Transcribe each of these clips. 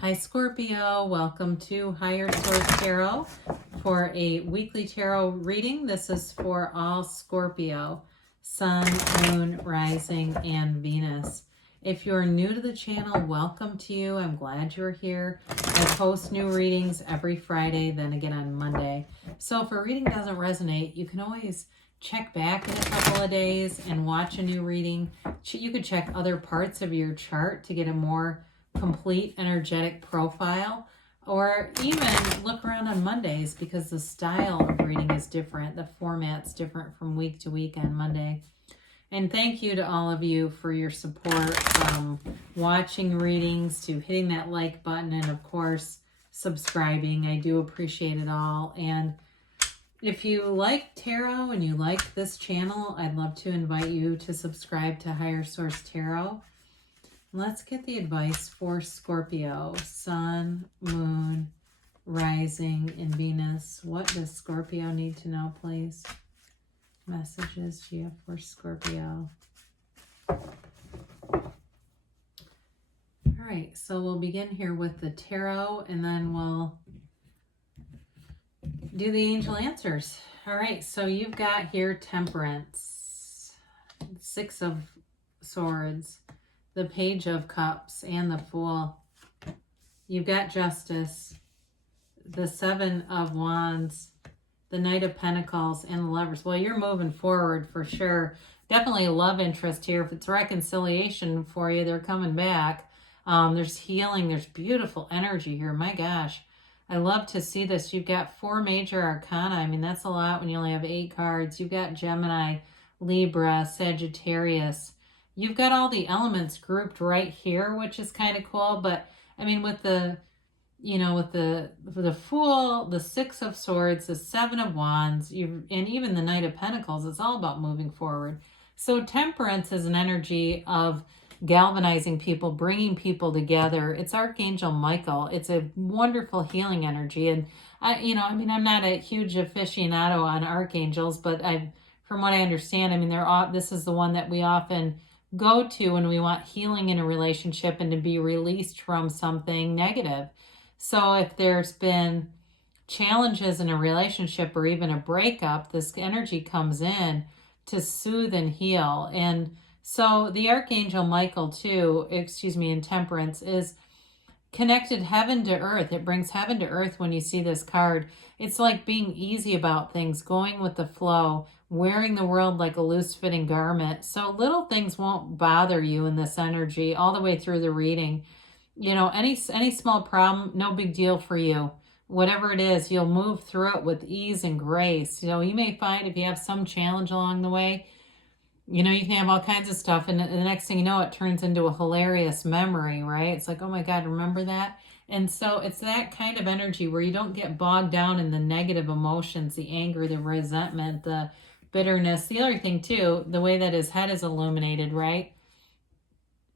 Hi Scorpio, welcome to Higher Source Tarot for a weekly tarot reading. This is for all Scorpio, Sun, Moon, Rising, and Venus. If you're new to the channel, welcome to you. I'm glad you're here. I post new readings every Friday, then again on Monday. So if a reading doesn't resonate, you can always check back in a couple of days and watch a new reading. You could check other parts of your chart to get a more complete energetic profile, or even look around on Mondays because the style of reading is different. The format's different from week to week on Monday. And thank you to all of you for your support from watching readings to hitting that like button and of course subscribing. I do appreciate it all. And if you like tarot and you like this channel, I'd love to invite you to subscribe to Higher Source Tarot. Let's get the advice for Scorpio, Sun, Moon, Rising, and Venus. What does Scorpio need to know, please? Messages do you have for Scorpio? All right, so we'll begin here with the tarot, and then we'll do the angel answers. All right, so you've got here Temperance, Six of Swords, the Page of Cups, and the Fool. You've got Justice, the Seven of Wands, the Knight of Pentacles, and the Lovers. Well, you're moving forward for sure. Definitely love interest here. If it's reconciliation for you, they're coming back. There's healing. There's beautiful energy here. My gosh. I love to see this. You've got 4 major arcana. I mean, that's a lot when you only have 8 cards. You've got Gemini, Libra, Sagittarius. You've got all the elements grouped right here, which is kind of cool. But I mean, with the, with the Fool, the Six of Swords, the Seven of Wands, and even the Knight of Pentacles, it's all about moving forward. So Temperance is an energy of galvanizing people, bringing people together. It's Archangel Michael. It's a wonderful healing energy. And I'm not a huge aficionado on archangels, but from what I understand, I mean, this is the one that we often go to when we want healing in a relationship and to be released from something negative. So if there's been challenges in a relationship or even a breakup, this energy comes in to soothe and heal. And so the Archangel Michael too, in Temperance, is connected heaven to earth. It brings heaven to earth when you see this card. It's like being easy about things, going with the flow, wearing the world like a loose-fitting garment. So little things won't bother you in this energy all the way through the reading. Any small problem, no big deal for you. Whatever it is, you'll move through it with ease and grace. You may find if you have some challenge along the way, you can have all kinds of stuff, and the next thing you know, it turns into a hilarious memory, right? It's like, oh my God, remember that? And so it's that kind of energy where you don't get bogged down in the negative emotions, the anger, the resentment, the bitterness. The other thing too, the way that his head is illuminated, right?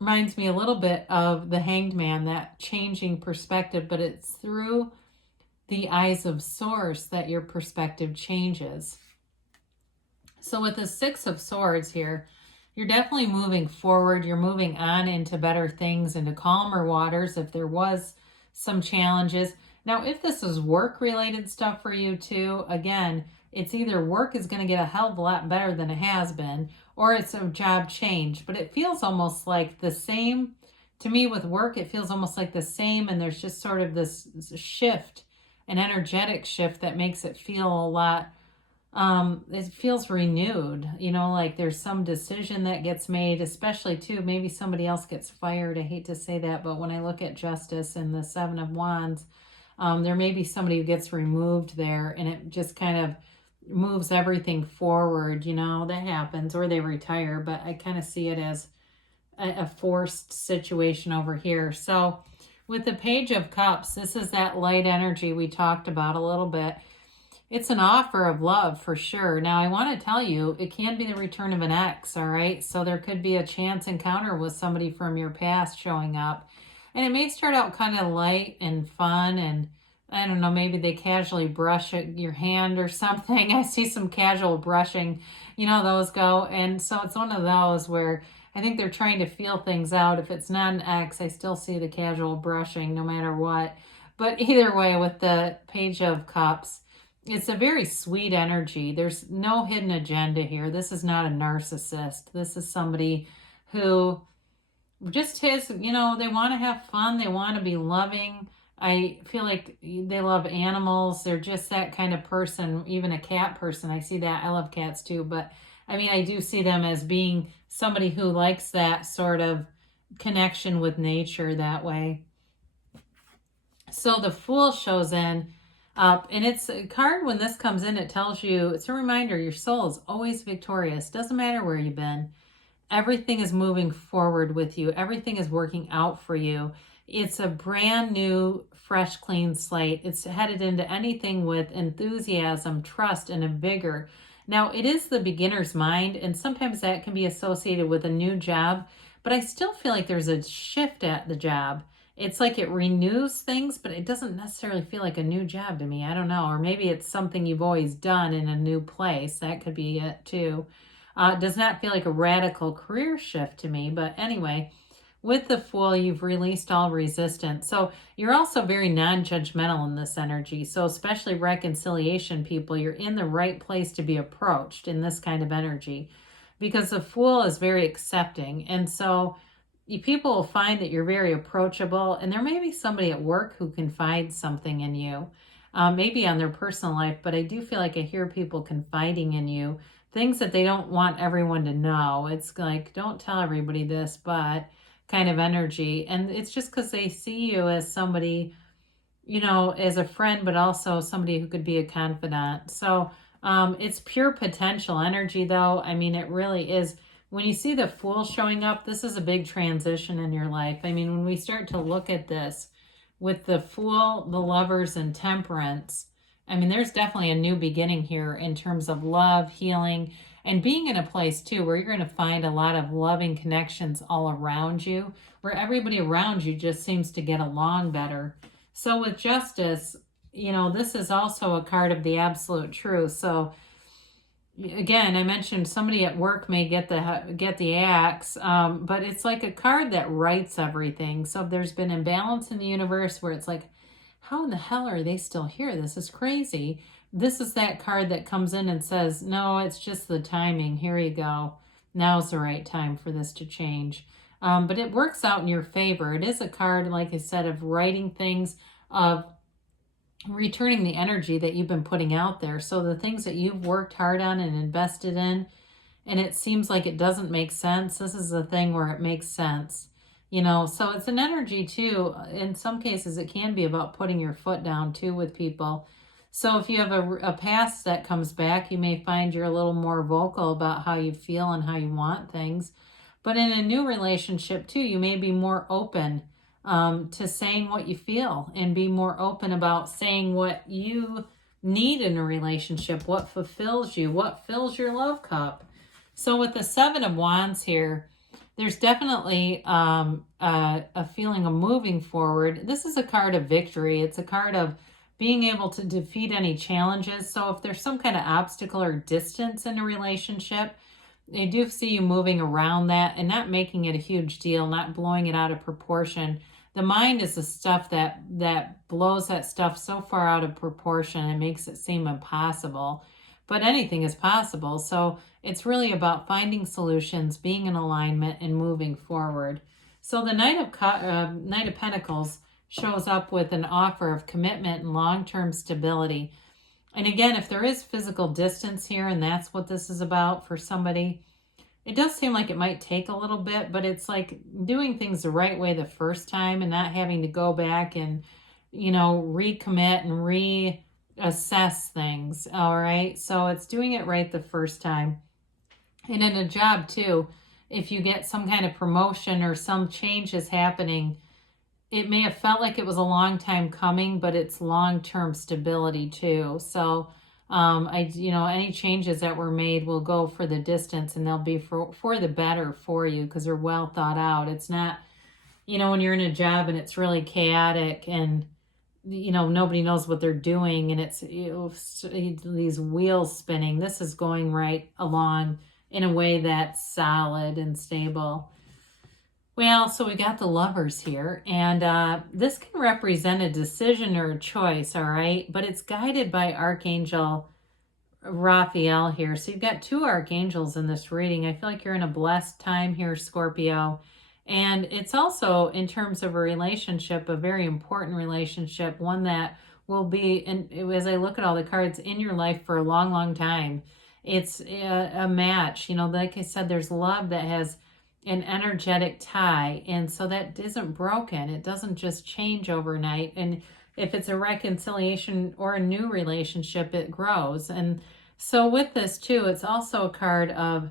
Reminds me a little bit of the Hanged Man, that changing perspective, but it's through the eyes of Source that your perspective changes. So with the Six of Swords here, you're definitely moving forward. You're moving on into better things, into calmer waters if there was some challenges. Now, if this is work-related stuff for you too, again, it's either work is going to get a hell of a lot better than it has been, or it's a job change. But it feels almost like the same. To me, with work, it feels almost like the same, and there's just sort of this shift, an energetic shift that makes it feel a lot it feels renewed, like there's some decision that gets made, especially too, maybe somebody else gets fired. I hate to say that, but when I look at Justice and the Seven of Wands, there may be somebody who gets removed there, and it just kind of moves everything forward, that happens, or they retire, but I kind of see it as a forced situation over here. So with the Page of Cups, this is that light energy we talked about a little bit. It's an offer of love for sure. Now, I want to tell you, it can be the return of an ex, all right? So there could be a chance encounter with somebody from your past showing up. And it may start out kind of light and fun, and I don't know, maybe they casually brush your hand or something. I see some casual brushing, those go. And so it's one of those where I think they're trying to feel things out. If it's not an ex, I still see the casual brushing no matter what. But either way, with the Page of Cups, it's a very sweet energy. There's no hidden agenda here. This is not a narcissist. This is somebody who just has, you know, they want to have fun. They want to be loving. I feel like they love animals. They're just that kind of person, even a cat person. I see that. I love cats too. But I mean, I do see them as being somebody who likes that sort of connection with nature that way. So the Fool shows in up, and it's a card. When this comes in, it tells you, it's a reminder, your soul is always victorious. Doesn't matter where you've been. Everything is moving forward with you. Everything is working out for you. It's a brand new, fresh, clean slate. It's headed into anything with enthusiasm, trust, and a vigor. Now, it is the beginner's mind, and sometimes that can be associated with a new job, but I still feel like there's a shift at the job. It's like it renews things, but it doesn't necessarily feel like a new job to me. I don't know. Or maybe it's something you've always done in a new place. That could be it too. It does not feel like a radical career shift to me. But anyway, with the Fool, you've released all resistance. So you're also very non-judgmental in this energy. So especially reconciliation people, you're in the right place to be approached in this kind of energy, because the Fool is very accepting. And so people will find that you're very approachable, and there may be somebody at work who confides something in you, maybe on their personal life, but I do feel like I hear people confiding in you, things that they don't want everyone to know. It's like, don't tell everybody this, but kind of energy. And it's just because they see you as somebody, you know, as a friend, but also somebody who could be a confidant. So it's pure potential energy, though. I mean, it really is. When you see the Fool showing up, this is a big transition in your life. I mean, when we start to look at this with the Fool, the Lovers, and Temperance, I mean, there's definitely a new beginning here in terms of love, healing, and being in a place, too, where you're going to find a lot of loving connections all around you, where everybody around you just seems to get along better. So with Justice, you know, this is also a card of the absolute truth. So again, I mentioned somebody at work may get the axe, but it's like a card that rights everything. So if there's been imbalance in the universe where it's like, how in the hell are they still here? This is crazy. This is that card that comes in and says, no, it's just the timing. Here you go. Now's the right time for this to change. But it works out in your favor. It is a card, like I said, of writing things, of returning the energy that you've been putting out there. So the things that you've worked hard on and invested in, and it seems like it doesn't make sense, this is the thing where it makes sense. You know, so it's an energy too. In some cases, it can be about putting your foot down too with people. So if you have a past that comes back, you may find you're a little more vocal about how you feel and how you want things. But in a new relationship too, you may be more open to saying what you feel, and be more open about saying what you need in a relationship, what fulfills you, what fills your love cup. So with the Seven of Wands here, there's definitely a feeling of moving forward. This is a card of victory. It's a card of being able to defeat any challenges. So if there's some kind of obstacle or distance in a relationship, I do see you moving around that and not making it a huge deal, not blowing it out of proportion. The mind is the stuff that blows that stuff so far out of proportion and makes it seem impossible. But anything is possible. So it's really about finding solutions, being in alignment, and moving forward. So the Knight of Pentacles shows up with an offer of commitment and long-term stability. And again, if there is physical distance here, and that's what this is about for somebody, it does seem like it might take a little bit, but it's like doing things the right way the first time and not having to go back and, you know, recommit and reassess things. All right. So it's doing it right the first time. And in a job too, if you get some kind of promotion or some change is happening, it may have felt like it was a long time coming, but it's long-term stability too. So any changes that were made will go for the distance, and they'll be for the better for you because they're well thought out. It's not, when you're in a job and it's really chaotic and, nobody knows what they're doing and it's these wheels spinning. This is going right along in a way that's solid and stable. Well, so we got the Lovers here, and this can represent a decision or a choice, all right? But it's guided by Archangel Raphael here. So you've got two archangels in this reading. I feel like you're in a blessed time here, Scorpio. And it's also, in terms of a relationship, a very important relationship, one that will be, and as I look at all the cards, in your life for a long, long time. It's a match. You know, like I said, there's love that has an energetic tie, and so that isn't broken. It doesn't just change overnight. And if it's a reconciliation or a new relationship, it grows. And so with this too, it's also a card of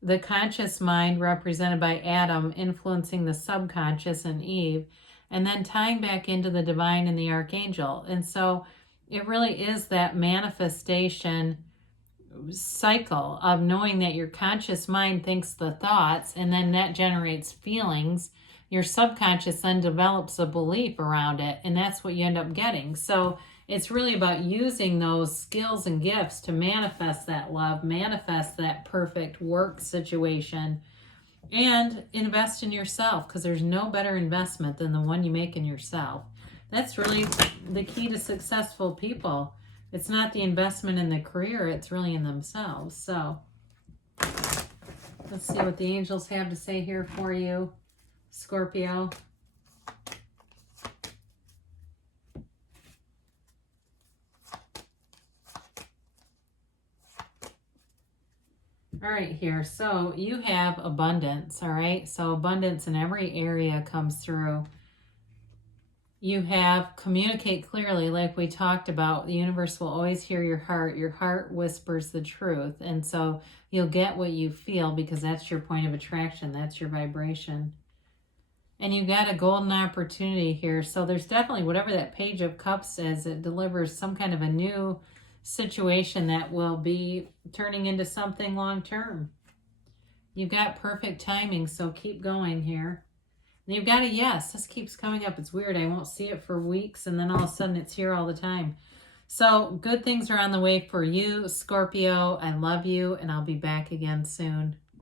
the conscious mind represented by Adam influencing the subconscious and Eve, and then tying back into the divine and the archangel. And so it really is that manifestation cycle of knowing that your conscious mind thinks the thoughts, and then that generates feelings. Your subconscious then develops a belief around it, and that's what you end up getting. So it's really about using those skills and gifts to manifest that love, manifest that perfect work situation, and invest in yourself, because there's no better investment than the one you make in yourself. That's really the key to successful people. It's not the investment in the career, it's really in themselves. So let's see what the angels have to say here for you, Scorpio. All right, here. So you have abundance, all right? So abundance in every area comes through. You have communicate clearly, like we talked about. The universe will always hear your heart. Your heart whispers the truth. And so you'll get what you feel, because that's your point of attraction. That's your vibration. And you've got a golden opportunity here. So there's definitely, whatever that Page of Cups is, it delivers some kind of a new situation that will be turning into something long term. You've got perfect timing, so keep going here. And you've got a yes. This keeps coming up. It's weird. I won't see it for weeks, and then all of a sudden it's here all the time. So good things are on the way for you, Scorpio. I love you, and I'll be back again soon.